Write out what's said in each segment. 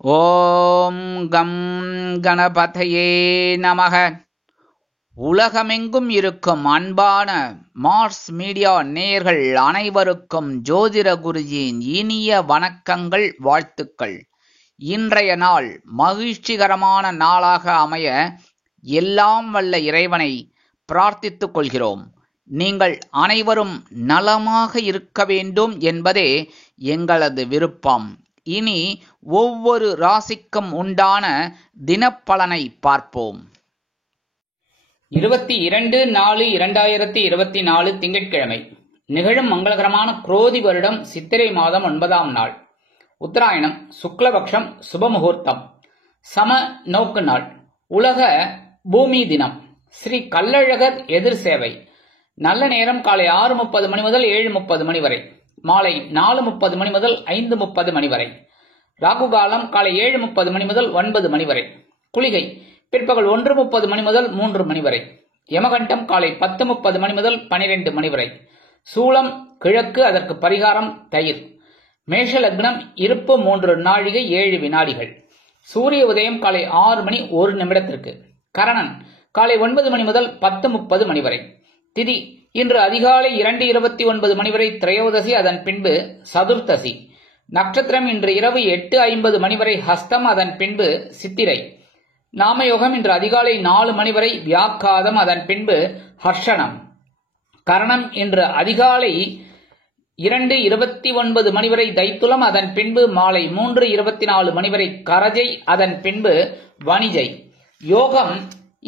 ஓம் come கணபதையே நமக. உலகமெங்கும் இருக்கும் அன்பான மார்ஸ் மீடியா நேயர்கள் அனைவருக்கும் ஜோதிட குருஜியின் இனிய வணக்கங்கள், வாழ்த்துக்கள். இன்றைய நாள் மகிழ்ச்சிகரமான நாளாக அமைய எல்லாம் வல்ல இறைவனை பிரார்த்தித்துக் கொள்கிறோம். நீங்கள் அனைவரும் நலமாக இருக்க வேண்டும் என்பதே எங்களது விருப்பம். இனி ஒவ்வொரு ராசிக்கும் உண்டான தினப்பலனை பார்ப்போம். 22/4/2024 திங்கட்கிழமை. நிகழும் மங்களகரமான குரோதி வருடம் சித்திரை மாதம் 9ஆம் நாள், உத்தராயணம், சுக்லபக்ஷம், சுபமுகூர்த்தம், சம நோக்கு நாள், உலக பூமி தினம், ஸ்ரீ கள்ளழகர் எதிர் சேவை. நல்ல நேரம் காலை 6:30 மணி முதல் 7:30 மணி வரை, மாலை 4:30 மணி முதல் 5:30 மணி வரை. ராகு காலம் காலை 7:30 மணி முதல் 9 மணி வரை. குளிகை பிற்பகல் 1:30 மணி முதல் 3 மணி வரை. யமகண்டம் காலை 10:30 மணி முதல் 12 மணி வரை. சூலம் கிழக்கு, அதற்கு பரிகாரம் தயிர். மேஷ லக்னம், இருப்பு 3 நாழிகை 7 வினாடிகள். சூரிய உதயம் காலை 6 மணி 1 நிமிடத்திற்கு. கரணன் காலை 9 மணி முதல் 10:30 மணி வரை. திதி இன்று அதிகாலை 2:29 மணி வரை திரையோதசி, அதன் பின்பு சதுர்த்தசி. நட்சத்திரம் இன்று இரவு 8:50 மணி வரை ஹஸ்தம், அதன் பின்பு சித்திரை. நாமயோகம் இன்று அதிகாலை 4 மணி வரை வியாக்காதம், அதன் பின்பு ஹர்ஷனம். கரணம் இன்று அதிகாலை 2:29 மணி வரை தைத்துலம், அதன் பின்பு மாலை 3:24 மணி வரை கரஜை, அதன் பின்பு வணிஜை. யோகம்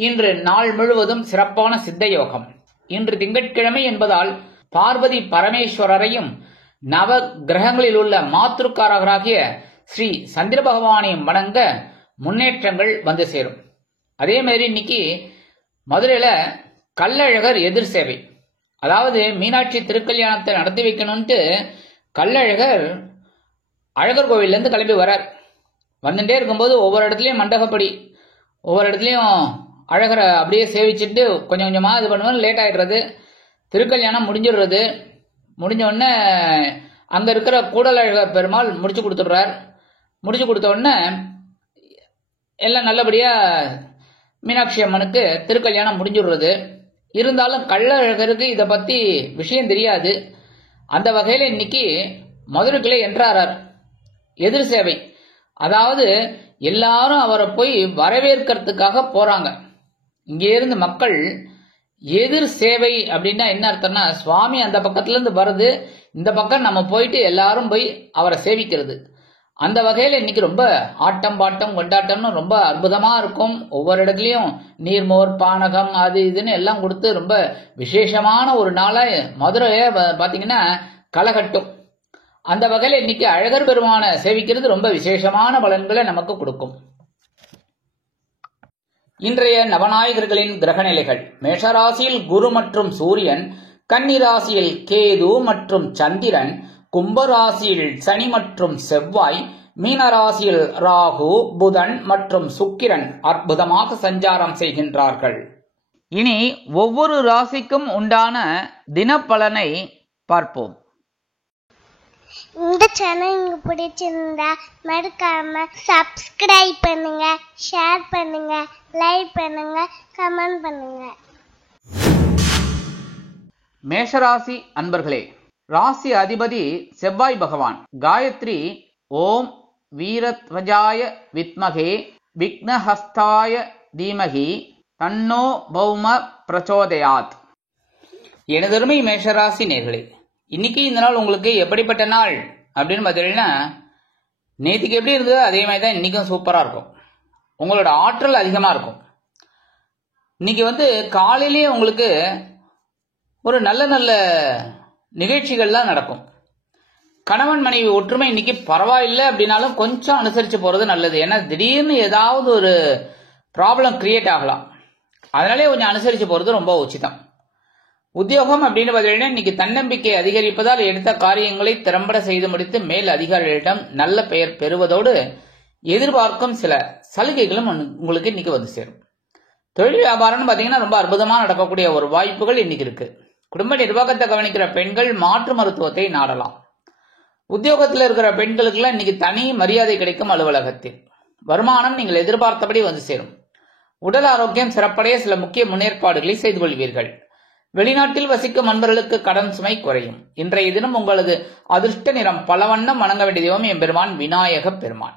இன்று நாள் முழுவதும் சிறப்பான சித்த யோகம். இன்று திங்கட்கிழமை என்பதால் பார்வதி பரமேஸ்வரரையும் நவ கிரகங்களில் உள்ள மாத்திருக்காரராகிய ஸ்ரீ சந்திர பகவானையும் வணங்க முன்னேற்றங்கள் வந்து சேரும். அதே மாதிரி இன்னைக்கு மதுரையில கள்ளழகர் எதிர் சேவை, அதாவது மீனாட்சி திருக்கல்யாணத்தை நடத்தி வைக்கணும்ட்டு கள்ளழகர் அழகர் கோவில்ல இருந்து கிளம்பி வரார். வந்துட்டே இருக்கும்போது ஒவ்வொரு இடத்துலயும் மண்டகப்படி, ஒவ்வொரு இடத்துலயும் அழகரை அப்படியே சேவிச்சுட்டு கொஞ்சம் கொஞ்சமா இது பண்ணுவோம். லேட் ஆயிடுறது, திருக்கல்யாணம் முடிஞ்சிடுறது. முடிஞ்ச உடனே அங்க இருக்கிற கூடலழகர் பெருமாள் முடிச்சு கொடுத்துடுறார். முடிச்சு கொடுத்த உடனே எல்லாம் நல்லபடியா மீனாட்சி அம்மனுக்கு திருக்கல்யாணம் முடிஞ்சுடுறது. இருந்தாலும் கள்ளழகருக்கு இதை பத்தி விஷயம் தெரியாது. அந்த வகையில இன்னைக்கு மதுரைக்குள்ளே என்றாரார் எதிர் சேவை. அதாவது எல்லாரும் அவரை போய் வரவேற்கிறதுக்காக போறாங்க. இங்கே இருந்து மக்கள் எதிர் சேவை அப்படின்னா என்ன அர்த்தம்னா, சுவாமி அந்த பக்கத்துல இருந்து வருது, இந்த பக்கம் நம்ம போயிட்டு எல்லாரும் போய் அவரை சேவிக்கிறது. அந்த வகையில இன்னைக்கு ரொம்ப ஆட்டம் பாட்டம் கொண்டாட்டம்னு ரொம்ப அற்புதமா இருக்கும். ஒவ்வொரு இடத்துலயும் நீர்மோர் பானகம் அது இதுன்னு எல்லாம் கொடுத்து ரொம்ப விசேஷமான ஒரு நாளா மதுரைய பாத்தீங்கன்னா களைகட்டும். அந்த வகையில இன்னைக்கு அழகர் பெருமான சேவிக்கிறது ரொம்ப விசேஷமான பலன்களை நமக்கு கொடுக்கும். இன்றைய நவநாயகர்களின் கிரகநிலைகள்: மேஷராசியில் குரு மற்றும் சூரியன், கன்னிராசியில் கேது மற்றும் சந்திரன், கும்பராசியில் சனி மற்றும் செவ்வாய், மீனராசியில் ராகு, புதன் மற்றும் சுக்கிரன் அற்புதமாக சஞ்சாரம் செய்கின்றார்கள். இனி ஒவ்வொரு ராசிக்கும் உண்டான தினப்பலனை பார்ப்போம். இந்த சேனல் உங்களுக்கு பிடிச்சிருந்தா மறக்காம சப்ஸ்கிரைப் பண்ணுங்க, ஷேர் பண்ணுங்க, லைக் பண்ணுங்க, கமெண்ட் பண்ணுங்க. மேஷராசி அன்பர்களே, ராசி அதிபதி செவ்வாய் பகவான். காயத்ரி ஓம் வீரத்வஜாய வித்மகே விக்னஹஸ்தாய தீமகி தன்னோ பௌம பிரச்சோதயாத். எனதருமை மேஷராசி நேர்களே, இன்னைக்கு இந்த நாள் உங்களுக்கு எப்படிப்பட்ட நாள் அப்படின்னு பார்த்தீங்கன்னா, நேற்றுக்கு எப்படி இருந்ததோ அதே மாதிரி தான் இன்னைக்கும் சூப்பரா இருக்கும். உங்களோட ஆற்றல் அதிகமா இருக்கும். இன்னைக்கு காலையிலேயே உங்களுக்கு ஒரு நல்ல நல்ல நிகழ்ச்சிகள்லாம் நடக்கும். கணவன் மனைவி ஒற்றுமை இன்னைக்கு பரவாயில்லை அப்படின்னாலும் கொஞ்சம் அனுசரிச்சு போறது நல்லது. ஏன்னா திடீர்னு ஏதாவது ஒரு ப்ராப்ளம் கிரியேட் ஆகலாம். அதனாலே கொஞ்சம் அனுசரிச்சு போறது ரொம்ப உச்சிதம். உத்தியோகம் அப்படின்னு பார்த்தீங்கன்னா, இன்னைக்கு தன்னம்பிக்கை அதிகரிப்பதால் எடுத்த காரியங்களை திறம்பட செய்து முடித்து மேல் அதிகாரிகளிடம் நல்ல பெயர் பெறுவதோடு எதிர்பார்க்கும் சில சலுகைகளும் உங்களுக்கு இன்னைக்கு வந்து சேரும். தொழில் வியாபாரம்னு பார்த்தீங்கன்னா ரொம்ப அற்புதமா நடக்கக்கூடிய ஒரு வாய்ப்புகள் இன்னைக்கு இருக்கு. குடும்ப நிர்வாகத்தை கவனிக்கிற பெண்கள் மாற்று மருத்துவத்தை நாடலாம். உத்தியோகத்தில் இருக்கிற பெண்களுக்கெல்லாம் இன்னைக்கு தனி மரியாதை கிடைக்கும் அலுவலகத்தில். வருமானம் நீங்கள் எதிர்பார்த்தபடி வந்து சேரும். உடல் ஆரோக்கியம் சிறப்படைய சில முக்கிய முன்னேற்பாடுகளை செய்து கொள்வீர்கள். வெளிநாட்டில் வசிக்கும் அன்பர்களுக்கு கடன் சுமை குறையும். இன்றைய தினம் உங்களது அதிர்ஷ்ட நிறம் பல வண்ணம் வணங்க வேண்டிய தெய்வம் எம்பெருமான் விநாயக பெருமான்.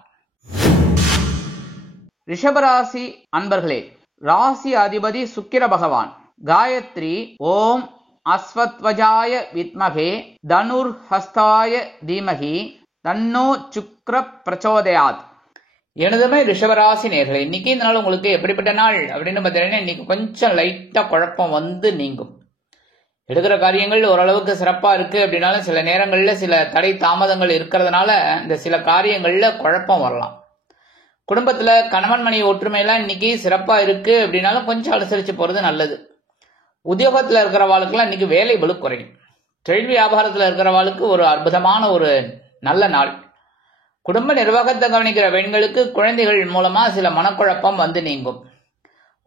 ரிஷபராசி அன்பர்களே, ராசி அதிபதி சுக்கிர பகவான். காயத்ரி ஓம் அஸ்வத்வஜாய வித்மகே தனுர்ஹஸ்தாய தீமகி தன்னோ சுக்ர பிரச்சோதயாத். எனதுமே ரிஷபராசி நேயர்களே, இன்னைக்கு இந்த நாள் உங்களுக்கு எப்படிப்பட்ட நாள் அப்படின்னு பார்த்தீங்கன்னா, இன்னைக்கு கொஞ்சம் லைட்டா குழப்பம் வந்து நீங்கும். எடுக்கிற காரியங்கள் ஓரளவுக்கு சிறப்பா இருக்கு அப்படின்னாலும் சில நேரங்கள்ல சில தடை தாமதங்கள் இருக்கிறதுனால இந்த சில காரியங்கள்ல குழப்பம் வரலாம். குடும்பத்துல கணவன் மனைவி ஒற்றுமையெல்லாம் இன்னைக்கு சிறப்பா இருக்கு அப்படின்னாலும் கொஞ்சம் அனுசரிச்சு போறது நல்லது. உத்தியோகத்துல இருக்கிறவாளுக்கெல்லாம் இன்னைக்கு வேலை பளு குறையும். தொழில் வியாபாரத்துல இருக்கிறவாளுக்கு ஒரு அற்புதமான ஒரு நல்ல நாள். குடும்ப நிர்வாகத்தை கவனிக்கிற பெண்களுக்கு குழந்தைகள் மூலமா சில மனக்குழப்பம் வந்து நீங்கும்.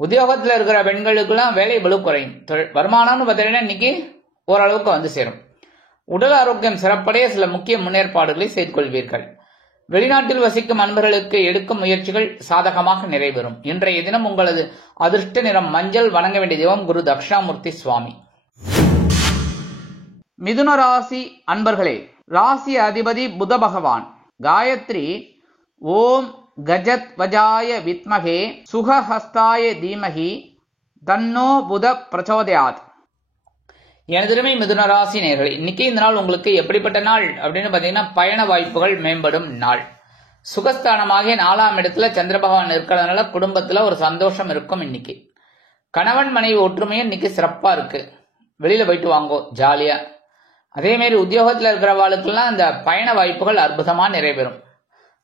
உத்தியோகத்துல இருக்கிற பெண்களுக்கெல்லாம் வேலை பளு குறையும். வருமானம்னு பார்த்தீங்கன்னா இன்னைக்கு ஓரளவுக்கு வந்து சேரும். உடல் ஆரோக்கியம் சிறப்படைய சில முக்கிய முன்னேற்பாடுகளை செய்து கொள்வீர்கள். வெளிநாட்டில் வசிக்கும் அன்பர்களுக்கு எடுக்கும் முயற்சிகள் சாதகமாக நிறைவேறும். இன்றைய தினம் உங்களது அதிர்ஷ்ட நிறம் மஞ்சள், வணங்க வேண்டிய தெய்வம் குரு தட்சிணாமூர்த்தி சுவாமி. மிதுன ராசி அன்பர்களே, ராசி அதிபதி புத பகவான். காயத்ரி ஓம் கஜத் வஜாய வித்மகே சுகஹஸ்தாய தீமகி தன்னோ புத பிரச்சோதயாத். எனதிருமை மிதுன ராசி நேயர்களே, இன்னைக்கு இந்த நாள் உங்களுக்கு எப்படிப்பட்ட நாள் அப்படின்னு பாத்தீங்கன்னா, பயண வாய்ப்புகள் மேம்படும் நாள். சுகஸ்தானமாகிய 4ஆம் இடத்துல சந்திர பகவான் இருக்கிறதுனால குடும்பத்துல ஒரு சந்தோஷம் இருக்கும். இன்னைக்கு கணவன் மனைவி ஒற்றுமையும் இன்னைக்கு சிறப்பா இருக்கு. வெளியில போயிட்டு வாங்கோ ஜாலியா. அதே மாதிரி உத்தியோகத்துல இருக்கிறவாளுக்கெல்லாம் இந்த பயண வாய்ப்புகள் அற்புதமா நிறைவேறும்.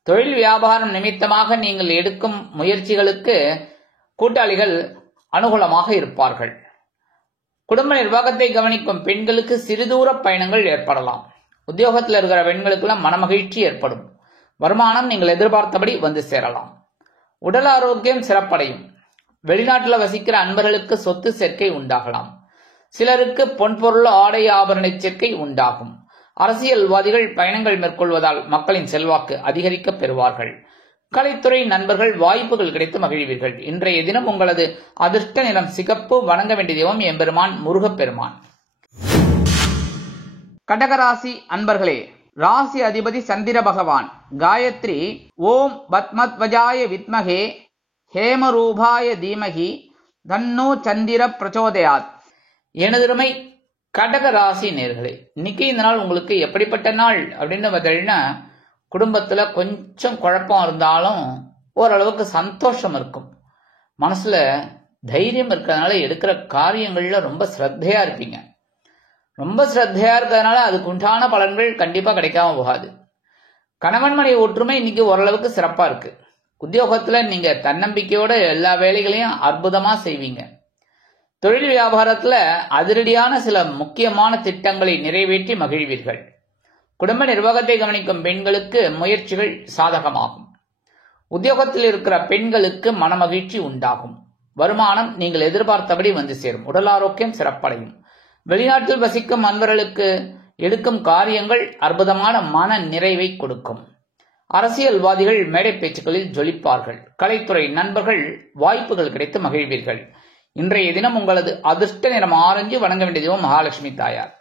தொழில் வியாபாரம் நிமித்தமாக நீங்கள் எடுக்கும் முயற்சிகளுக்கு கூட்டாளிகள் அனுகூலமாக இருப்பார்கள். குடும்ப நிர்வாகத்தை கவனிக்கும் பெண்களுக்கு சிறுதூர பயணங்கள் ஏற்படலாம். உத்தியோகத்தில் இருக்கிற பெண்களுக்கெல்லாம் மனமகிழ்ச்சி ஏற்படும். வருமானம் நீங்கள் எதிர்பார்த்தபடி வந்து சேரலாம். உடல் ஆரோக்கியம் சிறப்படையும். வெளிநாட்டில் வசிக்கிற அன்பர்களுக்கு சொத்து சேர்க்கை உண்டாகலாம். சிலருக்கு பொன்பொருள் ஆடை ஆபரண சேர்க்கை உண்டாகும். அரசியல்வாதிகள் பயணங்கள் மேற்கொள்வதால் மக்களின் செல்வாக்கு அதிகரிக்க பெறுவார்கள். கலைத்துறை நண்பர்கள் வாய்ப்புகள் கிடைத்து மகிழ்வீர்கள். இன்றைய தினம் உங்களது அதிர்ஷ்ட நிறம் சிகப்பு, வணங்க வேண்டிய தெய்வம் எம்பெருமான் முருகப்பெருமான். கடகராசி அன்பர்களே, ராசி அதிபதி சந்திர பகவான். காயத்ரி ஓம் பத்மத்வஜாய வித்மகே ஹேமரூபாய தீமகி தன்னோ சந்திர பிரச்சோதயாத். எனதுமை கடகராசி நேர்களே, இன்னைக்கு இந்த நாள் உங்களுக்கு எப்படிப்பட்ட நாள் அப்படின்னு பார்த்தீங்கன்னா, குடும்பத்துல கொஞ்சம் குழப்பம் இருந்தாலும் ஓரளவுக்கு சந்தோஷம் இருக்கும். மனசுல தைரியம் இருக்கிறதுனால எடுக்கிற காரியங்கள்ல ரொம்ப ஸ்ரத்தையா இருப்பீங்க. ரொம்ப ஸ்ரத்தையா இருக்கிறதுனால அதுக்கு உண்டான பலன்கள் கண்டிப்பா கிடைக்காம போகாது. கணவன் மனைவி ஒற்றுமை இன்னைக்கு ஓரளவுக்கு சிறப்பா இருக்கு. உத்தியோகத்துல நீங்க தன்னம்பிக்கையோட எல்லா வேலைகளையும் அற்புதமா செய்வீங்க. தொழில் வியாபாரத்துல அதிரடியான சில முக்கியமான திட்டங்களை நிறைவேற்றி மகிழ்வீர்கள். குடும்ப நிர்வாகத்தை கவனிக்கும் பெண்களுக்கு முயற்சிகள் சாதகமாகும். உத்தியோகத்தில் இருக்கிற பெண்களுக்கு மனமகிழ்ச்சி உண்டாகும். வருமானம் நீங்கள் எதிர்பார்த்தபடி வந்து சேரும். உடல் ஆரோக்கியம் சிறப்படையும். வெளிநாட்டில் வசிக்கும் அன்பர்களுக்கு எடுக்கும் காரியங்கள் அற்புதமான மன நிறைவை கொடுக்கும். அரசியல்வாதிகள் மேடை பேச்சுக்களில் ஜொலிப்பார்கள். கலைத்துறை நண்பர்கள் வாய்ப்புகள் கிடைத்து மகிழ்வீர்கள். இன்றைய தினம் உங்களது அதிர்ஷ்ட நிறம் ஆரஞ்சு, வணங்க வேண்டிய தெய்வம் மகாலட்சுமி தாயார்.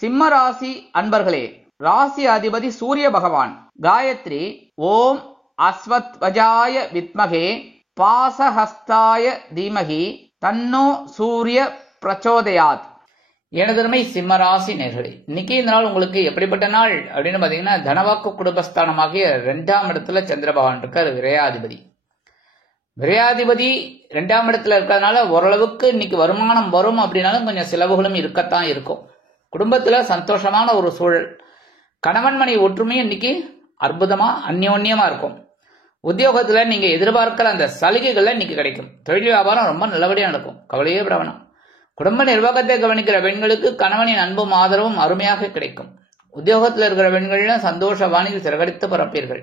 சிம்ம ராசி அன்பர்களே, ராசி அதிபதி சூரிய பகவான். காயத்ரி ஓம் அஸ்வத்வஜாய வித்மகே பாசஹஸ்தாய தீமகி தன்னோ சூரிய பிரச்சோதயாத். எனதருமை சிம்ம ராசி நேர்களே, இன்னைக்கு இந்த நாள் உங்களுக்கு எப்படிப்பட்ட நாள் அப்படின்னு பாத்தீங்கன்னா, தனவாக்கு குடும்பஸ்தானமாகிய 2ஆம் இடத்துல சந்திர பகவான் இருக்கார், விரையாதிபதி. விரையாதிபதி 2ஆம் இடத்துல இருக்கிறதுனால ஓரளவுக்கு இன்னைக்கு வருமானம் வரும் அப்படின்னாலும் கொஞ்சம் செலவுகளும் இருக்கத்தான் இருக்கும். குடும்பத்துல சந்தோஷமான ஒரு சூழல். கணவன் மனைவி ஒற்றுமையும் இன்னைக்கு அற்புதமா அந்யோன்யமா இருக்கும். உத்தியோகத்துல நீங்க எதிர்பார்க்கிற அந்த சலுகைகள்ல இன்னைக்கு கிடைக்கும். தொழில் வியாபாரம் ரொம்ப நல்லபடியா நடக்கும், கவலையே பிரவனம். குடும்ப நிர்வாகத்தை கவனிக்கிற பெண்களுக்கு கணவனின் அன்பும் ஆதரவும் அருமையாக கிடைக்கும். உத்தியோகத்தில் இருக்கிற பெண்கள்ல சந்தோஷ வானில் சிறகடித்து பரப்பீர்கள்.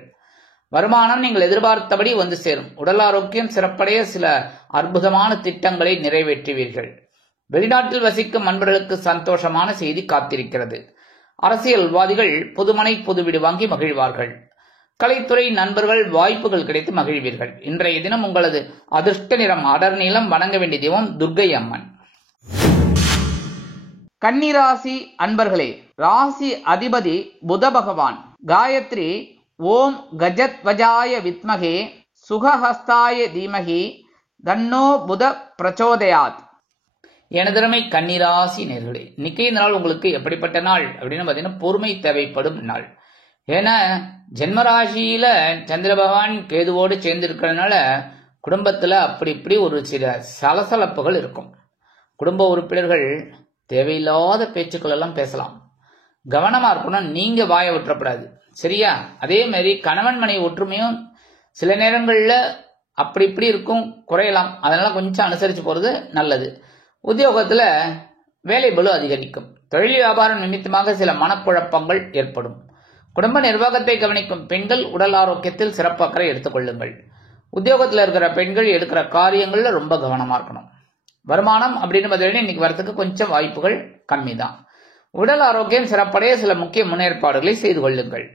வருமானம் நீங்கள் எதிர்பார்த்தபடி வந்து சேரும். உடல் ஆரோக்கியம் சிறப்படைய சில அற்புதமான திட்டங்களை நிறைவேற்றுவீர்கள். வெளிநாட்டில் வசிக்கும் அன்பர்களுக்கு சந்தோஷமான செய்தி காத்திருக்கிறது. அரசியல்வாதிகள் புதுமனை புது வீடு வாங்கி மகிழ்வார்கள். கலைத்துறை நண்பர்கள் வாய்ப்புகள் கிடைத்து மகிழ்வீர்கள். இன்றைய தினம் உங்களது அதிர்ஷ்ட நிறம் அடர் நீலம். வணங்க வேண்டிய தெய்வம் துர்க்கை அம்மன். கன்னிராசி அன்பர்களே, ராசி அதிபதி புத பகவான். காயத்ரி ஓம் கஜத்வஜாய வித்மகே சுகஹஸ்தாய தீமகி தன்னோ புத பிரச்சோதயாத். எனதருமை கன்னிராசி நேர்களே, இன்னைக்கு நாள் உங்களுக்கு எப்படிப்பட்ட நாள் அப்படின்னு பார்த்தீங்கன்னா பொறுமை தேவைப்படும் நாள். ஏன்னா ஜென்மராசியில சந்திர பகவான் கேதுவோடு சேர்ந்து இருக்கிறதுனால குடும்பத்துல அப்படி இப்படி ஒரு சில சலசலப்புகள் இருக்கும். குடும்ப உறுப்பினர்கள் தேவையில்லாத பேச்சுக்கள் எல்லாம் பேசலாம். கவனமா இருக்கணும். நீங்க வாயை விட்டுறப்படாது. சரியா? அதே மாதிரி கணவன் மனைவி ஒற்றுமையும் சில நேரங்கள்ல அப்படி இப்படி இருக்கும், குறையலாம். அதனால கொஞ்சம் அனுசரிச்சு போறது நல்லது. உத்தியோகத்துல வேலை பளு அதிகரிக்கும். தொழில் வியாபாரம் நிமித்தமாக சில மனக்குழப்பங்கள் ஏற்படும். குடும்ப நிர்வாகத்தை கவனிக்கும் பெண்கள் உடல் ஆரோக்கியத்தில் சிறப்பு அக்கறை எடுத்துக் கொள்ளுங்கள். உத்தியோகத்தில் இருக்கிற பெண்கள் எடுக்கிற காரியங்கள்ல ரொம்ப கவனமா இருக்கணும். வருமானம் அப்படின்னு பார்த்தீங்கன்னா இன்னைக்கு வரத்துக்கு கொஞ்சம் வாய்ப்புகள் கம்மி தான். உடல் ஆரோக்கியம் சிறப்படைய சில முக்கிய முன்னேற்பாடுகளை செய்து கொள்ளுங்கள்.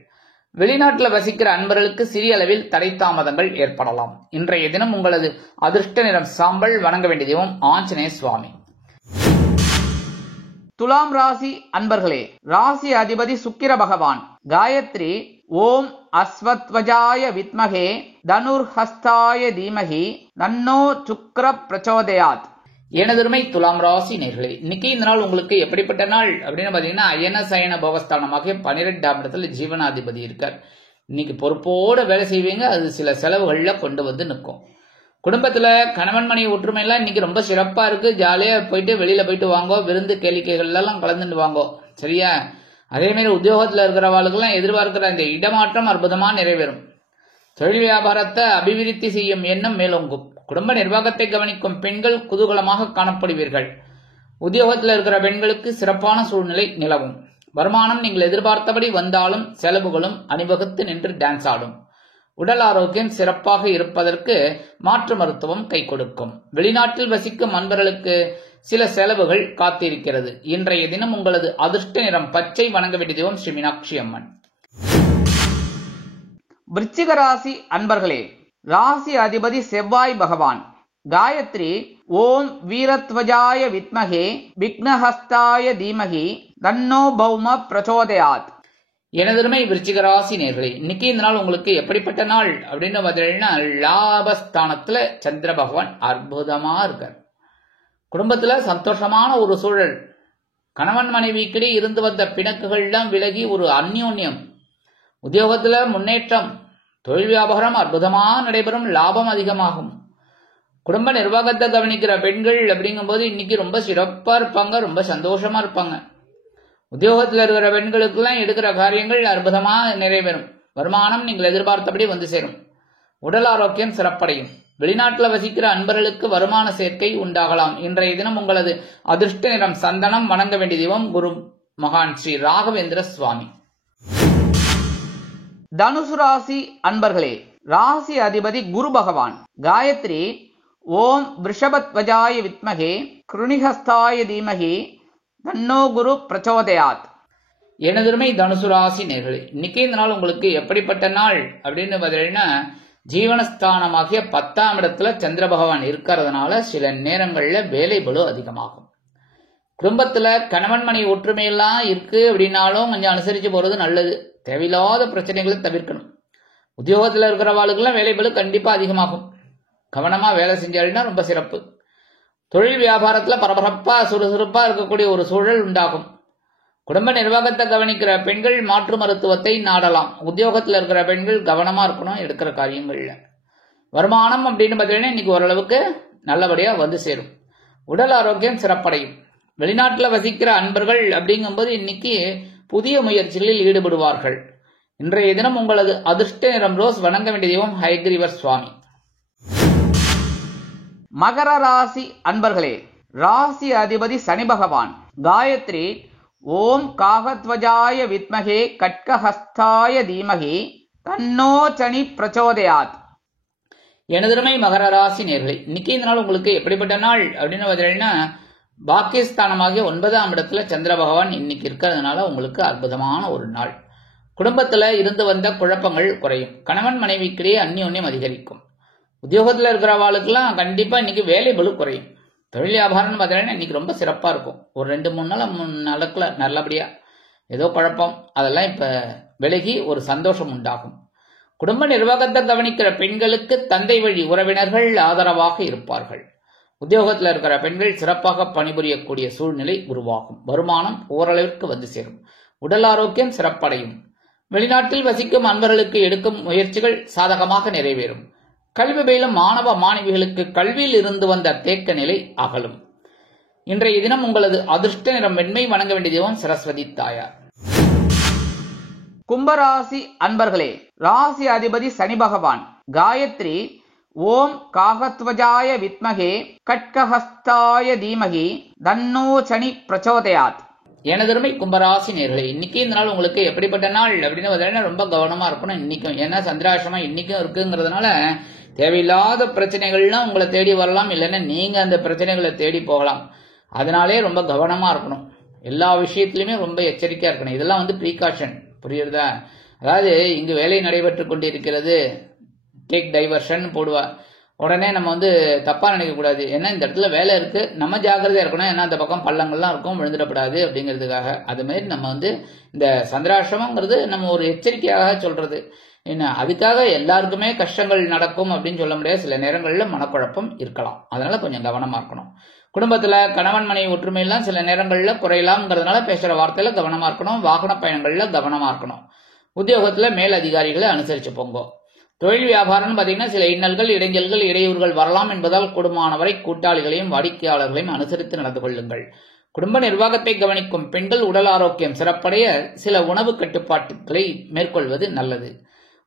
வெளிநாட்டில் வசிக்கிற அன்பர்களுக்கு சிறிய அளவில் தடை தாமதங்கள் ஏற்படலாம். இன்றைய தினம் உங்களது அதிர்ஷ்ட நிறம் சாம்பல். வணங்க வேண்டிய தெய்வம் ஆஞ்சநேய சுவாமி. துலாம் ராசி அன்பர்களே, ராசி அதிபதி சுக்கிர பகவான். காயத்ரி ஓம் அஸ்வத்வஜாய வித்மகே தனுர்ஹஸ்தாய தீமகி தன்னோ சுக்ர பிரச்சோதயாத். எனதருமை துலாம் ராசி நேர்களே, இன்னைக்கு இந்த நாள் உங்களுக்கு எப்படிப்பட்ட நாள் அப்படின்னு பாத்தீங்கன்னா அயன சயன போகஸ்தானமாக 12ஆம் இடத்துல ஜீவனாதிபதி இருக்கார். இன்னைக்கு பொறுப்போட வேலை செய்வீங்க. அது சில செலவுகள்ல கொண்டு வந்து நிற்கும். குடும்பத்துல கணவன் மனைவி ஒற்றுமையெல்லாம் இன்னைக்கு ரொம்ப சிறப்பா இருக்கு. ஜாலியா போயிட்டு வெளியில போயிட்டு வாங்கோ. விருந்து கேளிக்கைகள் எல்லாம் கலந்துட்டு வாங்கோ. சரியா? அதே மாதிரி உத்தியோகத்துல இருக்கிறவாளுக்கெல்லாம் எதிர்பார்க்கிற இந்த இடமாற்றம் அற்புதமா நிறைவேறும். தொழில் வியாபாரத்தை அபிவிருத்தி செய்யும் எண்ணம் மேலோங்கும். குடும்ப நிர்வாகத்தை கவனிக்கும் பெண்கள் குதூகலமாக காணப்படுவீர்கள். உத்தியோகத்தில் இருக்கிற பெண்களுக்கு சிறப்பான சூழ்நிலை நிலவும். வருமானம் நீங்கள் எதிர்பார்த்தபடி வந்தாலும் செலவுகளும் அணிவகுத்து நின்று டான்ஸ் ஆடும். உடல் ஆரோக்கியம் சிறப்பாக இருப்பதற்கு மாற்று மருத்துவம் கை கொடுக்கும். வெளிநாட்டில் வசிக்கும் அன்பர்களுக்கு சில செலவுகள் காத்திருக்கிறது. இன்றைய தினம் உங்களது அதிர்ஷ்ட நிறம் பச்சை. வணங்க வேண்டிய தெய்வம் ஸ்ரீ மீனாட்சி அம்மன். விருச்சிக ராசி அன்பர்களே, ராசி அதிபதி செவ்வாய் பகவான். காயத்ரி ஓம் வீரத்வஜாய வித்மகே விக்னஹஸ்தாய தீமகி தன்னோ பௌம பிரச்சோதயாத். எனதருமை விருச்சிக ராசி நேர்களே, இன்னைக்கு இந்த நாள் உங்களுக்கு எப்படிப்பட்ட நாள் அப்படின்னு பார்த்தீங்கன்னா லாபஸ்தானத்துல சந்திர பகவான் அற்புதமா இருக்கார். குடும்பத்துல சந்தோஷமான ஒரு சூழல். கணவன் மனைவிக்கிடையே இருந்து வந்த பிணக்குகள்லாம் விலகி ஒரு அந்யோன்யம். உத்தியோகத்துல முன்னேற்றம். தொழில் வியாபாரம் அற்புதமா நடைபெறும். லாபம் அதிகமாகும். குடும்ப நிர்வாகத்தை கவனிக்கிற பெண்கள் அப்படிங்கும்போது இன்னைக்கு ரொம்ப சிறப்பா இருப்பாங்க. ரொம்ப சந்தோஷமா இருப்பாங்க. உத்தியோகத்தில் இருக்கிற பெண்களுக்கெல்லாம் எடுக்கிற காரியங்கள் அற்புதமா நிறைவேறும். வருமானம் நீங்கள் எதிர்பார்த்தபடி வந்து சேரும். உடல் ஆரோக்கியம் சிறப்படையும். வெளிநாட்டில் வசிக்கிற அன்பர்களுக்கு வருமான சேர்க்கை உண்டாகலாம். இன்றைய தினம் உங்களது அதிர்ஷ்ட நிறம் சந்தனம். வணங்க வேண்டிய தெய்வம் குரு மகான் ஸ்ரீ ராகவேந்திர சுவாமி. தனுசு ராசி அன்பர்களே, ராசி அதிபதி குரு பகவான். காயத்ரி ஓம் ரிஷபத்வஜாய வித்மகே கிருணிஹஸ்தாய தீமகி தன்னோ குரு பிரச்சோதயாத். எனதருமை தனுசு ராசி நேர்களே, இன்னைக்கு இந்த நாள் உங்களுக்கு எப்படிப்பட்ட நாள் அப்படின்னு பார்த்தீங்கன்னா ஜீவனஸ்தானமாகிய 10ஆம் இடத்துல சந்திர பகவான் இருக்கிறதுனால சில நேரங்கள்ல வேலை பளு அதிகமாகும். குடும்பத்துல கணவன் மனைவி ஒற்றுமையெல்லாம் இருக்கு அப்படின்னாலும் கொஞ்சம் அனுசரிச்சு போறது நல்லது. தேவையில்லாத பிரச்சனைகளை தவிர்க்கணும். உத்தியோகத்தில் இருக்கிறவாளுக்கெல்லாம் வேலை பளு கண்டிப்பா அதிகமாகும். கவனமா வேலை செஞ்சாலுன்னா ரொம்ப சிறப்பு. தொழில் வியாபாரத்துல பரபரப்பா சுறுசுறுப்பா இருக்கக்கூடிய ஒரு சூழல் உண்டாகும். குடும்ப நிர்வாகத்தை கவனிக்கிற பெண்கள் மாற்று மருத்துவத்தை நாடலாம். உத்தியோகத்தில் இருக்கிற பெண்கள் கவனமா இருக்கணும் எடுக்கிற காரியங்கள்ல. வருமானம் அப்படின்னு பார்த்தீங்கன்னா இன்னைக்கு ஓரளவுக்கு நல்லபடியா வந்து சேரும். உடல் ஆரோக்கியம் சிறப்படையும். வெளிநாட்டில் வசிக்கிற அன்பர்கள் அப்படிங்கும்போது இன்னைக்கு புதிய முயற்சிகளில் ஈடுபடுவார்கள். இன்றைய தினம் உங்களது அதிர்ஷ்ட நிறம் ரோஸ். வணங்க வேண்டிய தெய்வம் ஹயக்ரீவர் சுவாமி. மகர ராசி அன்பர்களே, ராசி அதிபதி சனி பகவான். காயத்ரி ஓம் காகத்வஜாய வித்மகே கட்கஹஸ்தாய தீமகி தன்னோ சனி பிரச்சோதயாத். எனதருமை மகர ராசி நேர்களே, இன்னைக்கு இந்த நாள் உங்களுக்கு எப்படிப்பட்ட நாள் அப்படின்னு பார்த்தீங்கன்னா பாக்கியஸ்தானமாகிய 9ஆம் இடத்துல சந்திர பகவான் இன்னைக்கு இருக்கிறதுனால உங்களுக்கு அற்புதமான ஒரு நாள். குடும்பத்துல இருந்து வந்த குழப்பங்கள் குறையும். கணவன் மனைவிக்கிடையே அந்யோன்யம் அதிகரிக்கும். உத்தியோகத்துல இருக்கிறவாளுக்கெல்லாம் கண்டிப்பா இன்னைக்கு வேலை பளு குறையும். தொழில் வியாபாரம்னு பார்த்தீங்கன்னா இன்னைக்கு ரொம்ப சிறப்பா இருக்கும். ஒரு 2-3 நாளுக்குள்ள நல்லபடியா ஏதோ குழப்பம் அதெல்லாம் இப்ப விலகி ஒரு சந்தோஷம் உண்டாகும். குடும்ப நிர்வாகத்தை கவனிக்கிற பெண்களுக்கு தந்தை வழி உறவினர்கள் ஆதரவாக இருப்பார்கள். உத்தியோகத்தில் இருக்கிற பெண்கள் சிறப்பாக பணிபுரியக்கூடிய சூழ்நிலை உருவாகும். வருமானம் ஓரளவிற்கு வந்து சேரும். உடல் ஆரோக்கியம் சிறப்படையும். வெளிநாட்டில் வசிக்கும் அன்பர்களுக்கு எடுக்கும் முயற்சிகள் சாதகமாக நிறைவேறும். கல்வி பயிலும் மாணவ மாணவிகளுக்கு கல்வியில் இருந்து வந்த தேக்க நிலை அகலும். இன்றைய தினம் உங்களது அதிர்ஷ்ட நிறம் வெண்மை. வணங்க வேண்டிய தெய்வம் சரஸ்வதி தாயார். கும்பராசி அன்பர்களே, ராசி அதிபதி சனி பகவான். காயத்ரி ஓம் காகத்வஜாய வித்மகே கட்கஹஸ்தாய தீமகி தன்னோ சனி பிரச்சோதயாத். எனதருமை கும்பராசி நேர்களே, இன்னைக்கு இந்த நாள் உங்களுக்கு எப்படிப்பட்ட நாள் அப்படின்னு பார்த்தீங்கன்னா ரொம்ப கவனமா இருக்கணும். இன்னைக்கும் ஏன்னா சந்திராசிரமா இன்னைக்கும் இருக்குங்கிறதுனால தேவையில்லாத பிரச்சனைகள்லாம் உங்களை தேடி வரலாம், இல்லைன்னா நீங்க அந்த பிரச்சனைகளை தேடி போகலாம். அதனாலே ரொம்ப கவனமா இருக்கணும். எல்லா விஷயத்திலுமே ரொம்ப எச்சரிக்கையா இருக்கணும். இதெல்லாம் ப்ரீகாஷன், புரியுறதா? அதாவது இங்கு வேலை நடைபெற்று கொண்டிருக்கிறது, டேக் டைவர்ஷன் போடுவா. உடனே நம்ம தப்பா நினைக்க கூடாது. ஏன்னா இந்த இடத்துல வேலை இருக்கு, நம்ம ஜாக்கிரதையா இருக்கணும். ஏன்னா அந்த பக்கம் பள்ளங்கள்லாம் இருக்கும், விழுந்துடப்படாது அப்படிங்கிறதுக்காக. அது மாதிரி நம்ம இந்த சந்திராசிரமங்கிறது நம்ம ஒரு எச்சரிக்கையாக சொல்றது. என்ன அதுக்காக எல்லாருக்குமே கஷ்டங்கள் நடக்கும் அப்படின்னு சொல்ல முடியாது. சில நேரங்களில் மனக்குழப்பம் இருக்கலாம். அதனால கொஞ்சம் கவனமா இருக்கணும். குடும்பத்துல கணவன் மனைவி ஒற்றுமையெல்லாம் சில நேரங்களில் குறையலாம்ங்கிறதுனால பேசுற வார்த்தையில கவனமா இருக்கணும். வாகன பயணங்கள்ல கவனமா இருக்கணும். உத்தியோகத்துல மேல் அதிகாரிகளை அனுசரிச்சு போங்க. தொழில் வியாபாரம்னு பாத்தீங்கன்னா சில இன்னல்கள், இடைஞ்சல்கள், இடையூறுகள் வரலாம் என்பதால் கூடுமானவரை கூட்டாளிகளையும் வாடிக்கையாளர்களையும் அனுசரித்து நடந்து கொள்ளுங்கள். குடும்ப நிர்வாகத்தை கவனிக்கும் பெண்கள் உடல் ஆரோக்கியம் சிறப்படைய சில உணவு கட்டுப்பாட்டுகளை மேற்கொள்வது நல்லது.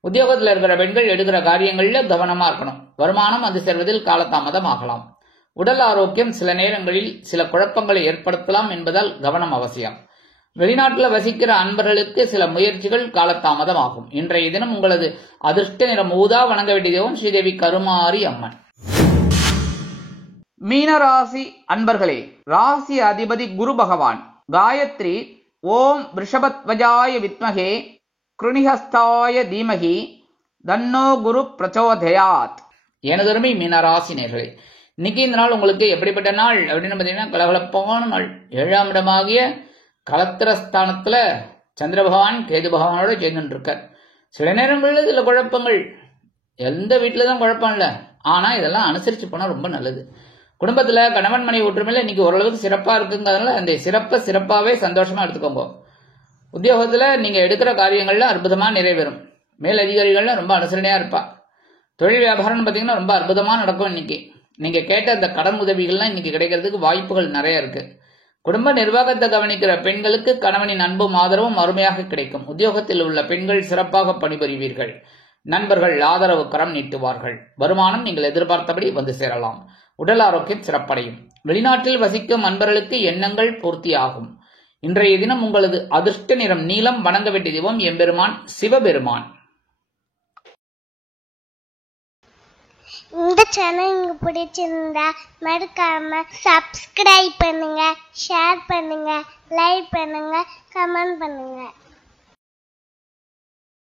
உத்தியோகத்தில் இருக்கிற பெண்கள் எடுக்கிற காரியங்கள்ல கவனமா இருக்கணும். வருமானம் வந்து சேர்வதில் காலதாமதம் ஆகலாம். உடல் ஆரோக்கியம் சில நேரங்களில் சில குழப்பங்களை ஏற்படுத்தலாம் என்பதால் கவனம் அவசியம். வெளிநாட்டில் வசிக்கிற அன்பர்களுக்கு சில முயற்சிகள் காலதாமதம் ஆகும். இன்றைய தினம் உங்களது அதிர்ஷ்ட நிறம் ஊதா. வணங்க வேண்டிய தெய்வம் ஸ்ரீதேவி கருமாரி அம்மன். மீனராசி அன்பர்களே, ராசி அதிபதி குரு பகவான். காயத்ரி ஓம் ரிஷபத்வஜாய வித்மகே கிருணிஹஸ்தாய தீமகி தன்னோ குரு பிரச்சோதயாத். எனதருமை மீனராசி நேர்களே, இன்னைக்கு இந்த நாள் உங்களுக்கு எப்படிப்பட்ட நாள் அப்படின்னு பார்த்தீங்கன்னா கலகலப்பான நாள். 7ஆம் இடமாகிய கலத்திரஸ்தானத்துல சந்திர பகவான் கேது பகவானோட சேர்ந்துட்டு இருக்கார். சில நேரங்களில் சில குழப்பங்கள், எந்த வீட்டில தான் குழப்பம் இல்லை, ஆனா இதெல்லாம் அனுசரிச்சு போனா ரொம்ப நல்லது. குடும்பத்துல கணவன் மனைவி ஒற்றுமையில இன்னைக்கு ஓரளவுக்கு சிறப்பா இருக்குங்கிறதுனால அந்த சிறப்பை சிறப்பாவே சந்தோஷமா எடுத்துக்கோங்க. உத்தியோகத்துல நீங்க எடுக்கிற காரியங்கள்ல அற்புதமா நிறைவேறும். மேல் அதிகாரிகள்லாம் ரொம்ப அனுசரணையா இருப்பா. தொழில் வியாபாரம்னு பாத்தீங்கன்னா ரொம்ப அற்புதமா நடக்கும். இன்னைக்கு நீங்க கேட்ட அந்த கடன் உதவிகள்லாம் இன்னைக்கு கிடைக்கிறதுக்கு வாய்ப்புகள் நிறைய இருக்கு. குடும்ப நிர்வாகத்தை கவனிக்கிற பெண்களுக்கு கணவனின் அன்பும் ஆதரவும் அருமையாக கிடைக்கும். உத்தியோகத்தில் உள்ள பெண்கள் சிறப்பாக பணிபுரிவீர்கள். நண்பர்கள் ஆதரவு கரம் நீட்டுவார்கள். வருமானம் நீங்கள் எதிர்பார்த்தபடி வந்து சேரலாம். உடல் ஆரோக்கியம் சிறப்படையும். வெளிநாட்டில் வசிக்கும் அன்பர்களுக்கு எண்ணங்கள் பூர்த்தியாகும். இன்றைய தினம் உங்களது அதிர்ஷ்ட நிறம் நீலம். வணங்க வேண்டிய தெய்வம் எம்பெருமான் சிவபெருமான். இந்த சேனல் உங்களுக்கு பிடிச்சிருந்தா மறக்காம சப்ஸ்கிரைப் பண்ணுங்க, ஷேர் பண்ணுங்க, லைக் பண்ணுங்க, கமெண்ட் பண்ணுங்க.